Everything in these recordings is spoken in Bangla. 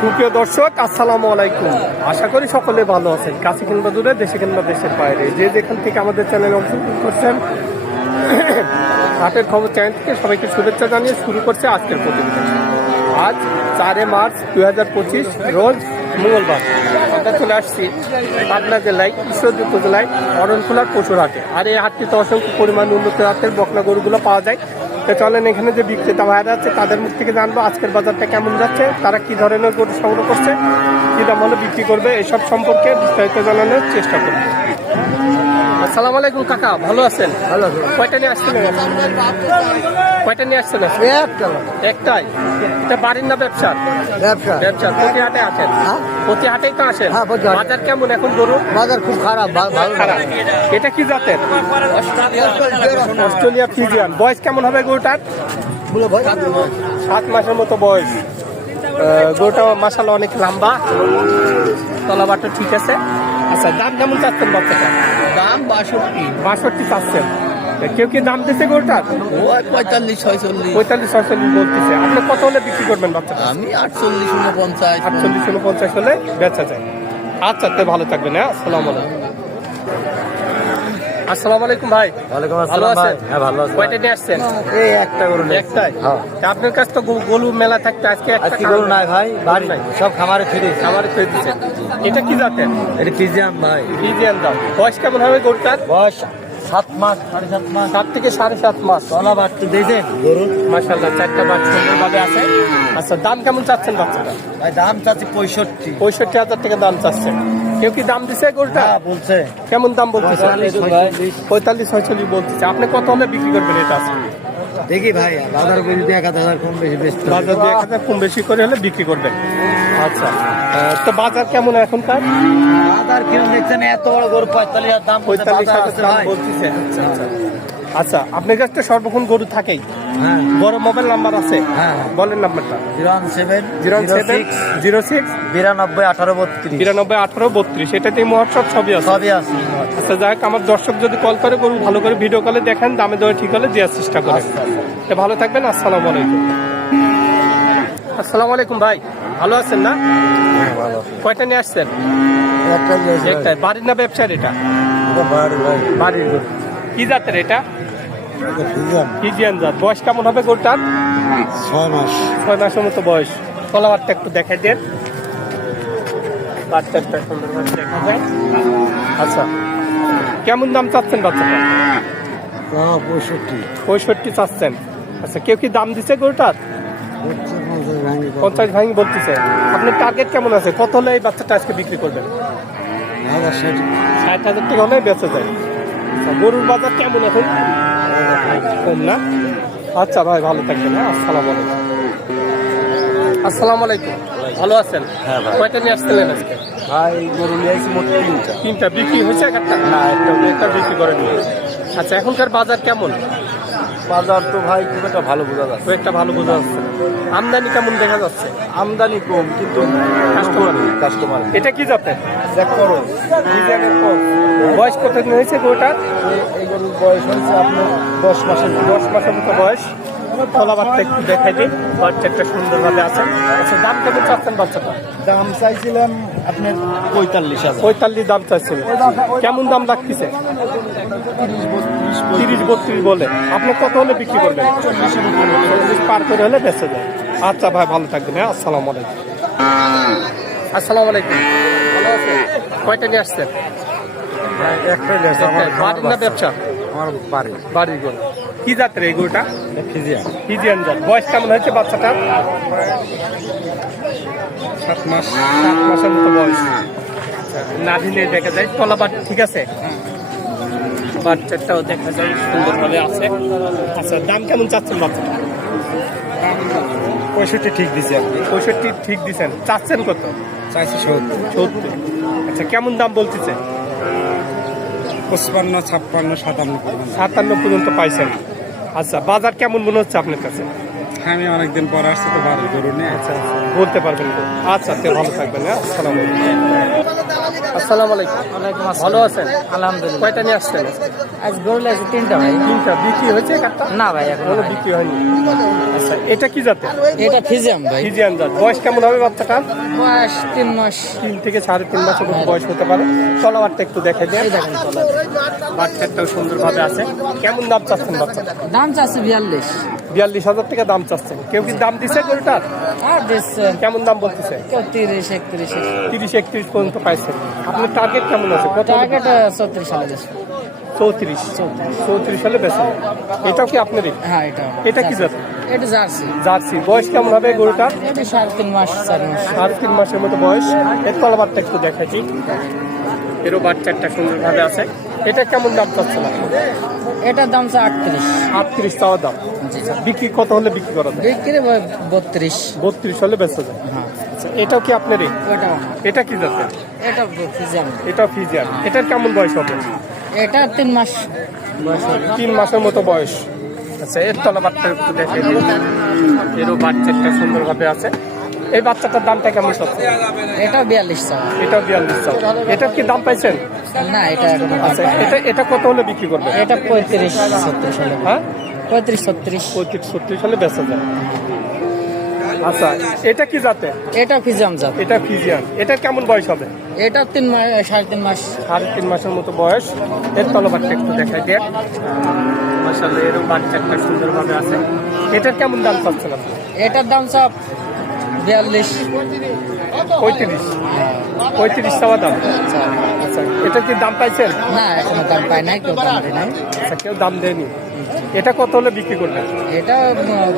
সুপ্রিয় দর্শক, আসসালামু আলাইকুম। আশা করি সকলে ভালো আছেন। কাছে কিংবা দূরে, দেশে কিংবা দেশের বাইরে। যে যেখান থেকে আমাদের চ্যানেল অংশগ্রহণ করছেন, হাটের খবর চ্যানেল থেকে সবাইকে শুভেচ্ছা জানিয়ে শুরু করছে আজকের প্রতিবেদন। আজ চারে মার্চ দু হাজার পঁচিশ, রোজ মঙ্গলবার। আমরা চলে আসছি পাবনা জেলায়, ঈশ্বরদী উপজেলায় অরণখোলার পশুর হাটে। আর এই হাটটিতে অসংখ্য পরিমাণ উন্নত জাতের বকনা গরুগুলো পাওয়া যায়। চলেন এখানে যে বিক্রেতা ভাইরা আছে, তাদের মুখ থেকে জানব আজকের বাজারটা কেমন যাচ্ছে, তারা কি ধরনের গরু সংগ্রহ করছে, কি দাম হলে বিক্রি করবে, এসব সম্পর্কে বিস্তারিত জানানোর চেষ্টা করব। আসসালামু আলাইকুম কাকা। ভালো আছেন? ভালো কয়টা নিয়ে আসছিলেন কয়টা নিয়ে আসছেন? একটাই। এটা বাড়ির না ব্যবসার? ব্যবসা। ব্যবসা প্রতি হাটে আসেন হ্যাঁ। প্রতি হাটেই তো আসেন? হ্যাঁ, বাজার কেমন এখন গরু? বাজার খুব খারাপ ভালো খারাপ। এটা কি জাতের? Australia Friesian. বয়স কেমন হবে গরুটার? সাত মাসের মতো বয়স। গরুটা মাসাল অনেক লম্বা। তলাবাটা ঠিক আছে। আচ্ছা দাম কেমন চাচ্ছেন বাচ্চাটা দাম বাষট্টি। বাষট্টি চাচ্ছেন কেউ কি দাম দিচ্ছে গরুটার? ওই পঁয়তাল্লিশ ছয়চল্লিশ। পঁয়তাল্লিশ ছয়চল্লিশ বলতেছে আপনি কত হলে বিক্রি করবেন বাচ্চা আমি আটচল্লিশ উনপঞ্চাশ আটচল্লিশ উনপঞ্চাশ হলে বেচা যায়। আচ্ছা তে ভালো থাকবেন হ্যাঁ? আসসালামু আলাইকুম। আসসালামু আলাইকুম ভাই। ওয়ালাইকুম আসসালাম ভাই। হ্যাঁ ভালো আছি কয়টা নিয়ে আসছেন? এই একটা গরু একটাই? হ্যাঁ। আপনার কাছে তো গরু মেলা থাকতে আজকে একটা আজকে গরু নাই ভাই বাড়ি। সব খামারে ফিরে তৈরি দিচ্ছে এটা কি জাতের? এটা ভাই। ফিজিয়ান দাম বয়স কেমন হবে গরুটার? বয়স সাত মাস সাড়ে সাত মাস। সাত থেকে সাড়ে সাত মাস। তলা বাড়তে দিয়েছেন? গরুর মাসাল্লাহ চারটা বাট সুন্দরভাবে আছে। আচ্ছা দাম কেমন চাচ্ছেন বাচ্চাটা? ভাই দাম চাচ্ছি পঁয়ষট্টি। পঁয়ষট্টি হাজার টাকা দাম চাচ্ছেন। কেউ কি দাম দিছে গরুটা? হ্যাঁ বলছে। কেমন দাম বলতেছে? পঁয়তাল্লিশ, ছয়চল্লিশ। বলতেছে। আপনি কত হলে বিক্রি করবেন এটা দেখি ভাই বাজার করে যদি এক হাজার কম বেশি বেচতে বাজার দিয়ে এক হাজার কম বেশি করে হলে বিক্রি করবেন। আচ্ছা। তো বাজার কেমন এখনকার? বাজার কিরম দেখছেন? এত বড় গরু পঁয়তাল্লিশ হাজার দাম পঁয়তাল্লিশ হাজার দাম বলতেছে। আচ্ছা আচ্ছা। আপনার কাছে তো সর্বক্ষণ গরু থাকেই। বড় মোবাইল নাম্বার আছে। হ্যাঁ। বলেন নাম্বারটা zero one seven zero seven zero six বিরানব্বই আঠারো বত্রিশ। বিরানব্বই আঠারো বত্রিশ। এটাতে হোয়াটসঅ্যাপ ছবি আছে। সবই আছে। আচ্ছা যাই হোক, আমার দর্শক যদি কল করে গরু ভালো করে ভিডিও কলে দেখেন দামে দরে ঠিক হলে দেওয়ার চেষ্টা করেন। তো ভালো থাকবেন আসসালামু আলাইকুম। আসসালামু আলাইকুম ভাই ভালো আছেন না? হ্যাঁ কয়টা নিয়ে আসছেন? একটাই বাড়ির না ব্যবসার এটা? বাড়ির কি জাতের এটা? ফিজিয়ান। জাত। বয়স কেমন হবে গরুটার? ছয় মাস। ছয় মাসের মতো বয়স। কলাবারটা একটু দেখাই দেন। বাচ্চাটা সুন্দরভাবে দেখা যায়। আচ্ছা। কেমন দাম চাচ্ছেন বাচ্চাটা? পঁয়ষট্টি। পঁয়ষট্টি চাচ্ছেন। আচ্ছা কেউ কি দাম দিচ্ছে গরুটার? পঞ্চাশ ভাঙি বলতেছে। আপনার টার্গেট কেমন আছে? কত হলে এই বাচ্চাটা আজকে বিক্রি করবেন? ষাট। হাজার টাকা হলে বেঁচে যায়। আচ্ছা, গরুর বাজার কেমন এখন? কম না? আচ্ছা ভাই ভালো থাকবেন হ্যাঁ? আসসালামু আলাইকুম। আসসালামু আলাইকুম। ভালো আছেন? হ্যাঁ, ভাই। কয়টা নিয়ে আসছিলেন আজকে? ভাই গরু নিয়ে আসছি মোট তিনটা। তিনটা। বিক্রি হয়েছে একটা? না একটা একটা বিক্রি করেন আচ্ছা এখনকার বাজার কেমন? বাজার তো ভাই খুব একটা ভালো বোঝা যাচ্ছে। খুব একটা ভালো বোঝা যাচ্ছে আমদানি কেমন দেখা যাচ্ছে? আমদানি কম কিন্তু কাস্টমার কাস্টমার এটা কি জাতের? বয়স কত দিন হয়েছে গরুটার? এই গরুর বয়স হয়েছে আপনার দশ মাসের দশ মাসের মতো বয়স। তলাবারটা একটু দেখাই দিই বাচ্চাটা সুন্দরভাবে আছে। আচ্ছা দাম কেমন চাচ্ছেন বাচ্চাটা? দাম চাইছিলাম আপনার পঁয়তাল্লিশ হাজার। পঁয়তাল্লিশ দাম কেমন দাম লাগতেছে? তিরিশ বত্রিশ বলে। আপনি কত হলে বিক্রি করবেন? চল্লিশ পার করে হলে বেঁচে যায় আচ্ছা ভাই ভালো থাকবেন হ্যাঁ? আসসালামু আলাইকুম। আসসালামু আলাইকুম। কয়টা নিয়ে আসছেন একটাই বাড়ির না ব্যবসা? আমার বাড়ি। বাড়ির। গরু কি জাতের এই গরুটা? ফিজিয়া ফিজিয়ান জাত। বয়স কেমন হয়েছে বাচ্চাটা সাত মাস। সাত মাসের মতো বয়স। নাভিনে দেখা যায়। তলাবার ঠিক আছে? বাচ্চাটাও দেখা যায় সুন্দরভাবে আছে। আচ্ছা দাম কেমন চাচ্ছেন বাচ্চাটা পঁয়ষট্টি ঠিক দিছি আপনি। পঁয়ষট্টি ঠিক দিছেন। চাচ্ছেন কত? চাইছি সত্তর। সত্তর। আচ্ছা কেমন দাম বলতেছে? পঁচপান্ন ছাপ্পান্ন সাতান্ন সাতান্ন পর্যন্ত পাইছেন। আচ্ছা বাজার কেমন মনে হচ্ছে আপনার কাছে? আমি অনেকদিন পরে আসছি তো বাড়ি করুন আচ্ছা আচ্ছা বলতে পারবেন। আচ্ছা ভালো থাকবেন হ্যাঁ? আসসালামু আলাইকুম। আসসালামু। আলাইকুম ভালো আছেন? আলহামদুলিল্লাহ। কয়টা নিয়ে আসছেন? আজ গরু লাগছে তিনটা ভাই। তিনটা। বিক্রি হয়েছে কাঠটা? না ভাই এখন বিক্রি হয়নি। আচ্ছা এটা কি জাতে এটা ফিজিয়াম ভাই। ফিজিয়ান জাত। বয়স কেমন হবে বাচ্চাটার বয়স তিন মাস। তিন থেকে সাড়ে তিন মাসের মতো বয়স হতে পারে। চলাবারটা একটু দেখাই এই দেখেন চলা বাচ্চাটাও সুন্দরভাবে আছে। কেমন দাম চাচ্ছেন বাচ্চাটা? দাম চাচ্ছে বিয়াল্লিশ। বিয়াল্লিশ হাজার টাকা দাম চাচ্ছেন। কেউ কি দাম দিছে গরুটার আর দিচ্ছেন কেমন দাম বলতেছে? তিরিশ একত্রিশ তিরিশ একত্রিশ পর্যন্ত পাইছেন আপনার টার্গেট কেমন আছে? টার্গেট ছত্রিশ সালে দিচ্ছে চৌত্রিশ। চৌত্রিশ। হলে বেশি এটাও কি আপনারই? হ্যাঁ এটা এটা কি জাত এটা জার্সি। জার্সি। বয়স কেমন হবে গরুটার সাড়ে তিন মাস সাড়ে তিন মাসের মতো বয়স। এর তলাবারটা একটু দেখাচ্ছি। এরও বাচ্চাটা সুন্দরভাবে আছে। এটা কেমন দাম চাচ্ছে না এটার দাম হচ্ছে আটত্রিশ। আটত্রিশ চাওয়া দাম। বিক্রি কত হলে বিক্রি করা যায়? বিক্রি বত্রিশ। বত্রিশ হলে বেঁচে যায়। হ্যাঁ। আচ্ছা এটাও কি আপনারই ওটা এটা কি জাতের? এটা ফিজিয়াম এটাও ফিজিয়ান। এটার কেমন বয়স হবে? এটা তিন মাস। তিন মাসের মতো বয়স। আচ্ছা এর তলাবারটা একটু দেখে দিন এরও বাচ্চাটা সুন্দরভাবে আছে। এই বাচ্চাটার দামটা কেমন চাচ্ছে এটাও বিয়াল্লিশ চাও এটাও বিয়াল্লিশ চাও এটার কি দাম পাইছেন? না এটা আচ্ছা এটা এটা কত হলে বিক্রি করবে এটা পঁয়ত্রিশ ছত্রিশ হ্যাঁ? পঁয়ত্রিশ ছত্রিশ। পঁয়ত্রিশ ছত্রিশ হলে বেঁচে যায়। আচ্ছা এটা কি জাতে? এটা জাত। এটা ফিজিয়ান এটার কেমন বয়স হবে? এটা তিন মাস সাড়ে তিন মাস। সাড়ে তিন মাসের মতো বয়স। এর তলবারটা একটু দেখাই দিয়ে মাসাল্লাহ এরও বাচ্চাটা সুন্দরভাবে আছে। এটার কেমন দাম আপনি? এটার দাম সব বিয়াল্লিশ। পঁয়ত্রিশ। পঁয়ত্রিশ চাওয়া দাম? আচ্ছা এটা কি দাম পাইছেন? না এখনও দাম পাই নাই কেউ দাম দেয় নাই। আচ্ছা কেউ দাম দেয়নি। এটা কত হলে বিক্রি করবেন? এটা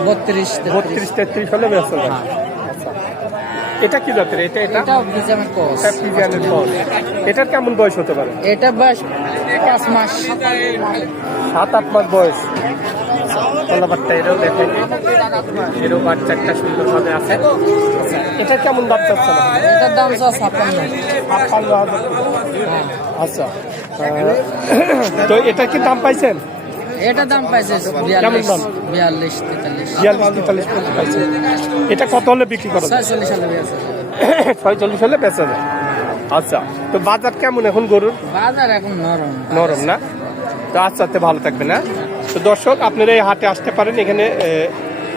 বত্রিশ বত্রিশ তেত্রিশ হলে ব্যস্ত যাবে আচ্ছা। এটা কি জাতের? এটা এটা? ফিজামের কোর্স এটা ফিজিয়ানের এটার কেমন বয়স হতে পারে? এটা বাস পাঁচ মাস। সাত আট মাস বয়স। তলাবারটা এটাও দেখে এরও বাচ্চাটা সুন্দরভাবে আছে। আচ্ছা, এটা কেমন দাম চাচ্ছে এটার দাম সব ছাপ্পান্ন। ছাপ্পান্ন হাজার। হ্যাঁ। আচ্ছা। তো এটা কি দাম পাইছেন? এটা দাম পাইছে কেমন দাম? বিয়াল্লিশ তেতাল্লিশ। বিয়াল্লিশ তেতাল্লিশ পর্যন্ত পাইছেন এটা কত হলে বিক্রি করা ছয়চল্লিশ হলে বেচা যায়। আচ্ছা। তো বাজার কেমন এখন গরুর? বাজার এখন নরম। নরম না? তো আচ্ছা ভালো থাকবে না তো দর্শক আপনারা এই হাটে আসতে পারেন। এখানে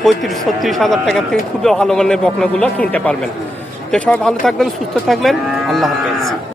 পঁয়ত্রিশ, ছত্রিশ হাজার টাকার থেকে খুবই ভালো মানের বকনাগুলো কিনতে পারবেন। তো সবাই ভালো থাকবেন, সুস্থ থাকবেন। আল্লাহ হাফেজ।